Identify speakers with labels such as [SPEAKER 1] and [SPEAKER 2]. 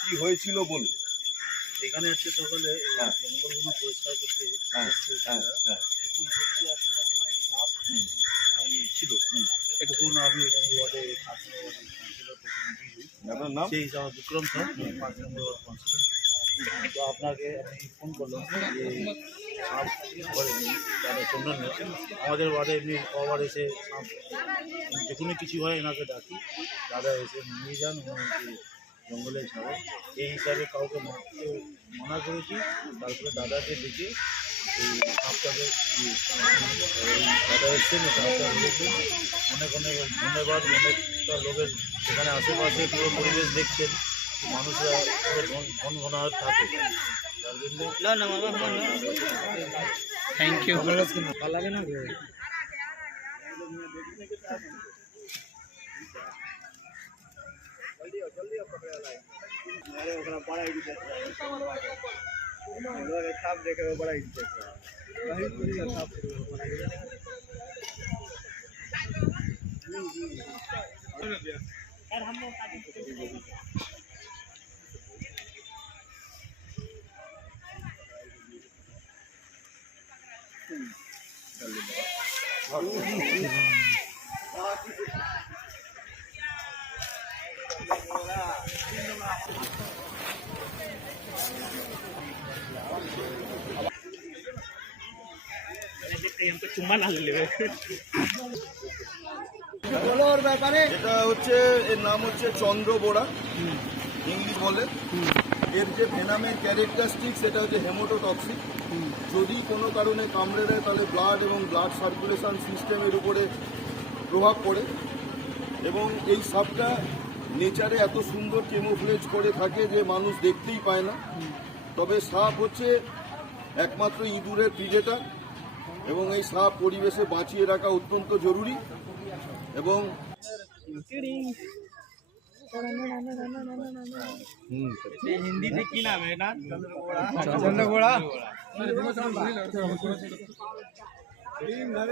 [SPEAKER 1] কি হয়েছিল বলুন।
[SPEAKER 2] এখানে আজকে সকালে হ্যাঁ। জঙ্গলগুলো পরিষ্কার করতে হ্যাঁ, হ্যাঁ ছিল। এটুকুন আমি ওয়ার্ডে
[SPEAKER 1] আপনার নাম?
[SPEAKER 2] সেই হিসাবে বিক্রম স্যার পাঁচ নম্বর ওয়ার্ড কাউন্সিলর তো আপনাকে আমি ফোন করলাম যে সাপ ঘরে দাদা শুনলেন আমাদের ওয়ার্ডে এমনি কবার এসে সাপ যে কোনো কিছু হয় এনাকে ডাকি। দাদা এসে নিয়ে যান ওনাকে জঙ্গলে ছাড়ে এই হিসাবে কাউকে মারতে মানা করেছি। তারপরে দাদাকে ডেকে এই সাপটাকে দাদা এসছেন সাপটা অনেক অনেক ধন্যবাদ। অনেকটা লোকের এখানে আশেপাশে পুরো পরিবেশ দেখছেন। মানুষরা ঘন ঘন থাকে।
[SPEAKER 3] থ্যাংক ইউ ভালো
[SPEAKER 4] লাগে না
[SPEAKER 5] अरे ओकरा बड़ा ही दिक्कत लोग साफ देखे में बड़ा ही दिक्कत वही पूरी साफ देखे में बड़ा ही दिक्कत
[SPEAKER 4] यार हम लोग काटी
[SPEAKER 2] Thank you.
[SPEAKER 1] এটা হচ্ছে, এর নাম হচ্ছে চন্দ্র বলে। এর যে সেটা হচ্ছে হেমোটোটক্সিক যদি কোনো কারণে কামড়ে দেয়, তাহলে ব্লাড এবং ব্লাড সার্কুলেশন সিস্টেমের উপরে প্রভাব পড়ে। এবং এই সাপটা নেচারে এত সুন্দর কেমোফ্লেজ করে থাকে যে মানুষ দেখতেই পায় না। তবে সাপ হচ্ছে একমাত্র ইঁদুরের প্রিডেটার এবং এই সাপ পরিবেশে বাঁচিয়ে রাখা অত্যন্ত জরুরি এবং
[SPEAKER 5] চন্দ্রগোড়া ना